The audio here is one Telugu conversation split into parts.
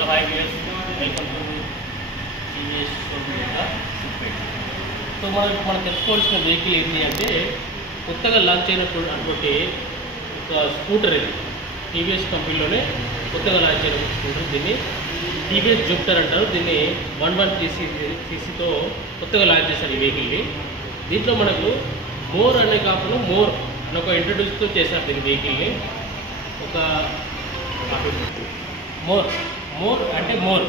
So hi viewers, welcome to TVS showroom Suppet. So మనం తెలుసుకోవాల్సిన వెహికల్ ఏంటి అంటే కొత్తగా లాంచ్ అయినటువంటి ఒక స్కూటర్ ఇది టీవీఎస్ కంపెనీలోనే కొత్తగా లాంచ్ అయిన స్కూటర్. దీన్ని టీవీఎస్ జూపిటర్ అంటారు. దీన్ని 11 cc కొత్తగా లాంచ్ చేశారు ఈ వెహికల్ని. దీంట్లో మనకు మోర్ అనే కాకుండా మోర్ అని ఒక ఇంట్రడ్యూస్తో చేశారు దీని వెహికల్ని. ఒక మోర్ అంటే మోర్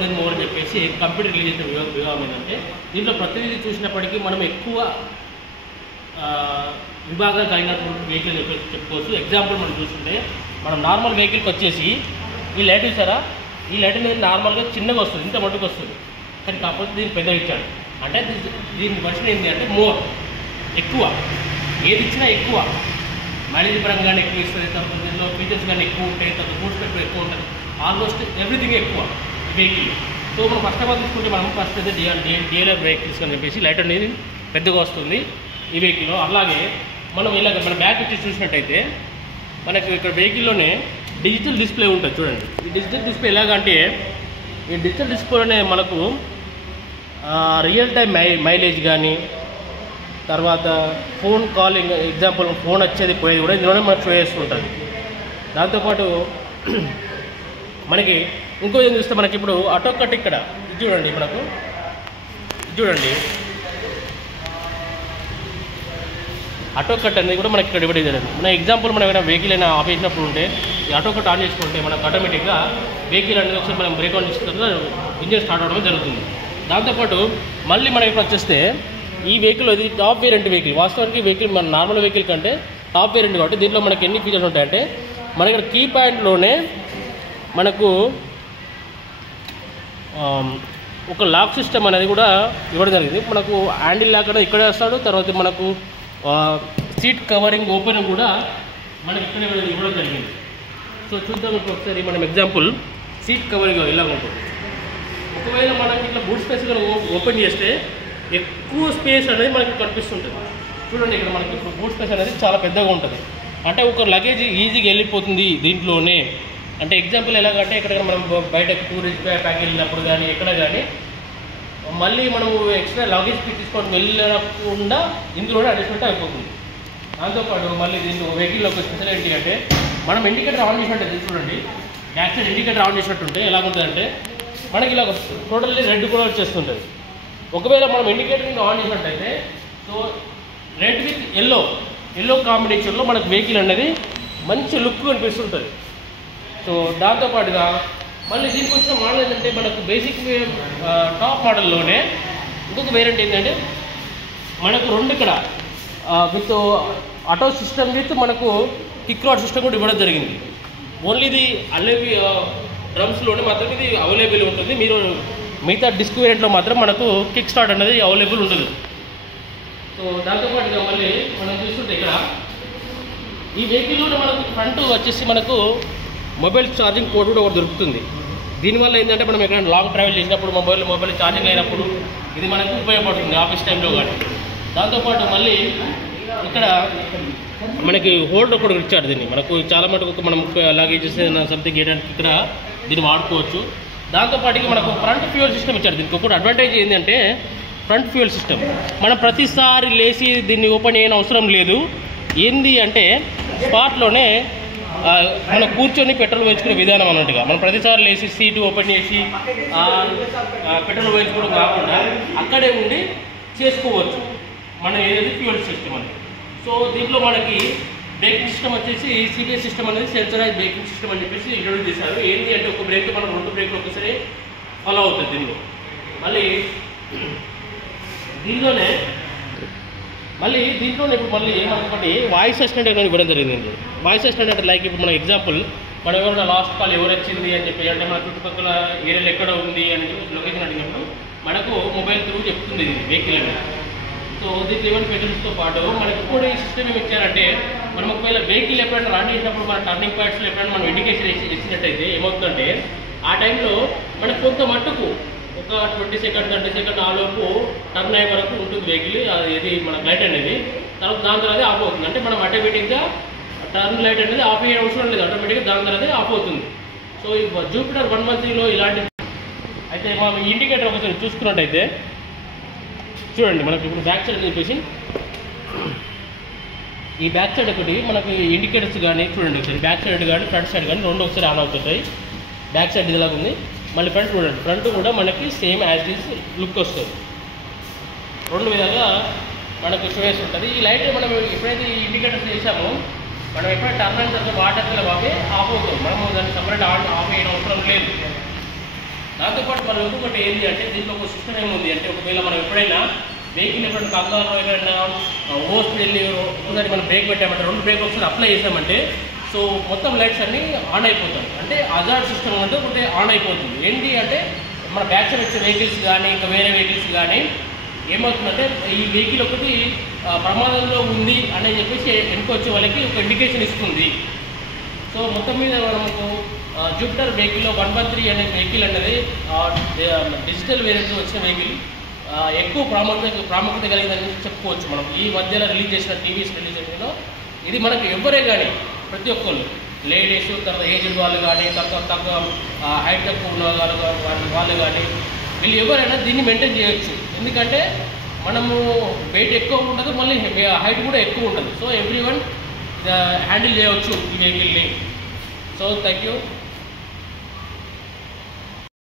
దెన్ మోర్ అని చెప్పేసి కంప్యూటర్ రిలీజ్ చేసిన విభాగం ఏంటంటే దీంట్లో ప్రతిదీ చూసినప్పటికీ మనం ఎక్కువ విభాగాలు కలిగినటువంటి వెహికల్ చెప్పుకోవచ్చు. ఎగ్జాంపుల్ మనం చూసుకుంటే మనం నార్మల్ వెహికల్కి వచ్చేసి ఈ లైట్ చూసారా, ఈ లైట్ అనేది నార్మల్గా చిన్నగా వస్తుంది, ఇంత మటుకు వస్తుంది. కానీ కాకపోతే దీన్ని పెద్దగా ఇచ్చాడు. అంటే దీని వర్షన్ ఏంటి అంటే మోర్, ఎక్కువ, ఏది ఇచ్చినా ఎక్కువ, మైలేజ్ పరంగా కానీ ఎక్కువ ఇస్తుంది, తర్వాత దీనిలో ఫీచర్స్ కానీ ఎక్కువ ఉంటాయి, తర్వాత బూట్ స్పెక్టర్ ఎక్కువ ఉంటుంది, ఆల్మోస్ట్ ఎవ్రీథింగ్ ఎక్కువ వెహికల్. సో మనం ఫస్ట్ ఆఫ్ ఆల్ తీసుకుంటే మనం ఫస్ట్ అయితే డిఎల్ఆర్ వెహికల్స్ అని చెప్పేసి లైట్ అనేది పెద్దగా వస్తుంది ఈ వెహికల్లో. అలాగే మనం ఇలాగ మన బ్యాక్ వచ్చి చూసినట్టయితే మనకి ఇక్కడ వెహికల్లోనే డిజిటల్ డిస్ప్లే ఉంటుంది చూడండి. ఈ డిజిటల్ డిస్ప్లే ఎలాగంటే ఈ డిజిటల్ డిస్ప్లేలోనే మనకు రియల్ టైం మైలేజ్ కానీ, తర్వాత ఫోన్ కాలింగ్, ఎగ్జాంపుల్ ఫోన్ వచ్చేది పోయేది కూడా ఇందులోనే మనకు షో చేస్తుంటుంది. దాంతోపాటు మనకి ఇంకో ఏం చూస్తే మనకి ఇప్పుడు ఆటో కట్ ఇక్కడ చూడండి, మనకు చూడండి ఆటో కట్ అనేది కూడా మనకి ఇక్కడ ఇవ్వడం జరిగింది. మన ఎగ్జాంపుల్ మనం ఏమైనా వెహికల్ అయినా ఆపేసినప్పుడు ఉంటే ఈ ఆటో కట్ ఆన్ చేసుకుంటే మనకు ఆటోమేటిక్గా వెహికల్ అనేది ఒకసారి మనం బ్రేక్ ఆన్ చేసిన తర్వాత ఇంజిన్ స్టార్ట్ అవడం జరుగుతుంది. దాంతోపాటు మళ్ళీ మనం ఇప్పుడు వచ్చేస్తే ఈ వెహికల్ ఇది టాప్ వేరియంట్ వెహికల్. వాస్తవానికి వెహికల్ మన నార్మల్ వెహికల్ కంటే టాప్ వేరియంట్ కాబట్టి దీంట్లో మనకి ఎన్ని ఫీచర్స్ ఉంటాయంటే మన ఇక్కడ కీ ప్యాడ్లోనే మనకు ఒక లాక్ సిస్టమ్ అనేది కూడా ఇవ్వడం జరిగింది. మనకు హ్యాండిల్ లాక్ అనేది ఇక్కడ వేస్తాడు, తర్వాత మనకు సీట్ కవరింగ్ ఓపెన్ కూడా మనకి ఇక్కడ ఇవ్వడం జరిగింది. సో చూద్దాం ఇప్పుడు ఒకసారి మనం ఎగ్జాంపుల్ సీట్ కవరింగ్ ఇలా ఉంటుంది. ఒకవేళ మనం ఇట్లా బూట్ స్పేస్ ఓపెన్ చేస్తే ఎక్కువ స్పేస్ అనేది మనకి కనిపిస్తుంటుంది. చూడండి ఇక్కడ మనకి ఇప్పుడు బూట్ స్పేస్ అనేది చాలా పెద్దగా ఉంటుంది. అంటే ఒక లగేజ్ ఈజీగా వెళ్ళిపోతుంది దీంట్లోనే. అంటే ఎగ్జాంపుల్ ఎలాగంటే ఇక్కడ మనం బయట టూరిస్ట్ ప్యాక్ వెళ్ళినప్పుడు కానీ ఎక్కడ కానీ మళ్ళీ మనం ఎక్స్ట్రా లగేజ్ తీసుకొని వెళ్ళకుండా ఇందులోనే అడ్జస్ట్మెంట్ అయిపోతుంది. దాంతోపాటు మళ్ళీ దీంట్లో వెహికల్లో ఒక స్పెషల్ ఏంటి అంటే మనం ఇండికేటర్ ఆన్ చేసినట్టు చూడండి, బ్యాక్ సైడ్ ఇండికేటర్ ఆన్ చేసినట్టుంటే ఎలాగుంటుందంటే మనకి ఇలా టోటల్లీ రెడ్ కూడా వచ్చేస్తుంటుంది. ఒకవేళ మనం ఇండికేటర్ ఆన్ చేసినట్టయితే సో రెడ్ విత్ ఎల్లో కాంబినేషన్లో మనకు వెహికల్ అనేది మంచి లుక్ కనిపిస్తుంటుంది. సో దాంతోపాటుగా మళ్ళీ దీనికి వచ్చిన మోడల్ ఏంటంటే మనకు బేసిక్ టాప్ మోడల్లోనే ఇంకొక వేరియంట్ ఏంటంటే మనకు రెండు ఇక్కడ విత్ ఆటో సిస్టమ్ విత్ మనకు కిక్ రాడ్ సిస్టమ్ కూడా ఇవ్వడం జరిగింది. ఓన్లీ ఇది అల్లెవి డ్రమ్స్లోనే మాత్రం ఇది అవైలబుల్ ఉంటుంది. మీరు మిగతా డిస్క్ వేరియంట్లో మాత్రం మనకు కిక్ స్టార్ట్ అనేది అవైలబుల్ ఉండదు. సో దాంతోపాటుగా మళ్ళీ మనం చూస్తుంటే ఇక్కడ ఈ వెహికల్లో మనకు ఫ్రంట్ వచ్చేసి మనకు మొబైల్ ఛార్జింగ్ పోర్ట్ కూడా ఒకటి దొరుకుతుంది. దీనివల్ల ఏంటంటే మనం ఎక్కడైనా లాంగ్ ట్రావెల్ చేసినప్పుడు మొబైల్ ఛార్జింగ్ అయినప్పుడు ఇది మనకు ఉపయోగపడుతుంది ఆఫీస్ టైంలో కానీ. దాంతోపాటు మళ్ళీ ఇక్కడ మనకి హోల్డర్ కూడా ఇచ్చాడు. దీన్ని మనకు చాలా మటుకు మనం లగేజెస్ సంథింగ్ చేయడానికి ఇక్కడ దీన్ని వాడుకోవచ్చు. దాంతోపాటుకి మనకు ఫ్రంట్ ఫ్యూయల్ సిస్టమ్ ఇచ్చాడు. దీనికి ఒక అడ్వాంటేజ్ ఏంటంటే ఫ్రంట్ ఫ్యూయల్ సిస్టమ్ మనం ప్రతిసారి లేచి దీన్ని ఓపెన్ చేయని అవసరం లేదు. ఏంది అంటే స్పాట్లోనే మనం కూర్చొని పెట్రోల్ వేయించుకునే విధానం అన్నట్టుగా మనం ప్రతిసారి లేచి సీటు ఓపెన్ చేసి పెట్రోల్ వేయించుకోవడం కాకుండా అక్కడే ఉండి చేసుకోవచ్చు మనం ఏదైతే ఫ్యూయల్ సిస్టమ్ అని. సో దీంట్లో మనకి బ్రేకింగ్ సిస్టమ్ వచ్చేసి సిబిఎస్ సిస్టమ్ అనేది సెన్సరైజ్ బ్రేకింగ్ సిస్టమ్ అని చెప్పేసి ఇంట్రొడ్యూస్ చేశారు. ఏంటి అంటే ఒక బ్రేక్ మనం 2 బ్రేక్లు ఒకసారి ఫాలో అవుతుంది దీనిలో. మళ్ళీ దీంట్లోనే ఇప్పుడు మళ్ళీ మనకి వాయిస్ అసిస్టెంట్ అనేది ఇవ్వడం జరిగింది. వాయిస్ అసిస్టెంట్ అంటే లైక్ ఇప్పుడు మన ఎగ్జాంపుల్ మనం ఎవరైనా లాస్ట్ కాల్ ఎవరు వచ్చింది అని చెప్పి అంటే మన చుట్టుపక్కల ఏరియాలో ఎక్కడ ఉంది అని చెప్పి లొకేషన్ అడిగినప్పుడు మనకు మొబైల్ త్రూ చెప్తుంది ఇది వెహికల్ అనేది. సో దీంట్లో ఏమైనా ఫెసిలిటీస్తో పాటు మనకి కూడా ఈ సిస్టమ్ ఏమి ఇచ్చారంటే మనం ఒకవేళ వెహికల్ ఎప్పుడైనా రన్ చేసినప్పుడు మన టర్నింగ్ పాయింట్స్లో ఎప్పుడైనా మనం ఇండికేషన్ ఇచ్చినట్టయితే ఏమవుతుందంటే ఆ టైంలో మనకు కొంత మట్టుకు ఒక 20 సెకండ్ 30 సెకండ్ ఆలోపు టర్న్ అయ్యే వరకు ఉంటుంది వెహికల్. అది మన లైట్ అనేది తర్వాత దాని తర్వాత ఆఫ్ అవుతుంది. అంటే మనం ఆటోమేటిక్గా టర్న్ లైట్ అనేది ఆఫ్ అయ్యే అవసరం లేదు, ఆటోమేటిక్గా దాని తర్వాత ఆఫ్ అవుతుంది. సో ఈ జూపిటర్ 113లో ఇలాంటి అయితే మనం ఇండికేటర్ ఒకసారి చూసుకున్నట్టయితే చూడండి, మనకి ఇప్పుడు బ్యాక్ సైడ్ చెప్పేసి ఈ బ్యాక్ సైడ్ ఒకటి మనకి ఇండికేటర్స్ కానీ చూడండి ఒకసారి, బ్యాక్ సైడ్ కానీ ఫ్రంట్ సైడ్ కానీ రెండు ఒకసారి ఆన్ అవుతుంటాయి. బ్యాక్ సైడ్ ఇదిలాగా ఉంది. మళ్ళీ ఫ్రంట్ చూడండి, ఫ్రంట్ కూడా మనకి సేమ్ యాజ్ ఈజ్ లుక్ వస్తుంది. రెండు విధాలుగా మనకు చూస్ ఉంటుంది. ఈ లైట్ మనం ఎప్పుడైతే ఈ ఇండికేటర్స్ చేసామో మనం ఎప్పుడైతే టర్న్ అయిన తర్వాత వాటర్లో బాగా ఆఫ్ అవుతుంది. మనము దాన్ని సపరేట్ ఆఫ్ చేయడం అవసరం లేదు. దాంతోపాటు మనం ఇంకొకటి ఏంటి అంటే దీంట్లో ఒక సిస్టమ్ ఏముంది అంటే ఒకవేళ మనం ఎప్పుడైనా వెహికల్ ఎప్పుడైనా కంగారు ఎక్కడైనా ఓ స్పీడ్ వెళ్ళి ఒకసారి మనం బ్రేక్ పెట్టామంటే రెండు బ్రేక్ ఒకసారి అప్లై చేసామంటే సో మొత్తం లైట్స్ అన్నీ ఆన్ అయిపోతాయి. అంటే అజార్డ్ సిస్టమ్ అంటే ఒకటి ఆన్ అయిపోతుంది. ఏంటి అంటే మన బ్యాక్ సైడ్ వచ్చే వెహికల్స్ కానీ ఇంకా వేరే వెహికల్స్ కానీ ఏమవుతుందంటే ఈ వెహికల్ ఒకటి ప్రమాదంలో ఉంది అని చెప్పేసి వెనుకొచ్చే వాళ్ళకి ఒక ఇండికేషన్ ఇస్తుంది. సో మొత్తం మీద మనకు జూపిటర్ వెహికల్లో 113 అనే వెహికల్ అనేది డిజిటల్ వేరియంట్ వచ్చిన వెహికల్ ఎక్కువ ప్రాముఖ్యత కలిగిందని చెప్పుకోవచ్చు. మనం ఈ మధ్యలో రిలీజ్ చేసిన టీవీస్ రిలీజ్ చేసిన ఇది మనకు ఎవరే కానీ ప్రతి ఒక్కళ్ళు లేడీస్, తర్వాత ఏజ్డ్ వాళ్ళు కానీ, తర్వాత తక్కువ హైట్ తక్కువ ఉన్న వాళ్ళు కానీ వీళ్ళు ఎవరైనా దీన్ని మెయింటైన్ చేయొచ్చు. ఎందుకంటే మనము వెయిట్ ఎక్కువ ఉండదు, మళ్ళీ హైట్ కూడా ఎక్కువ ఉంటుంది. సో ఎవ్రీ వన్ హ్యాండిల్ చేయవచ్చు ఈ వెహికల్ని. So thank you.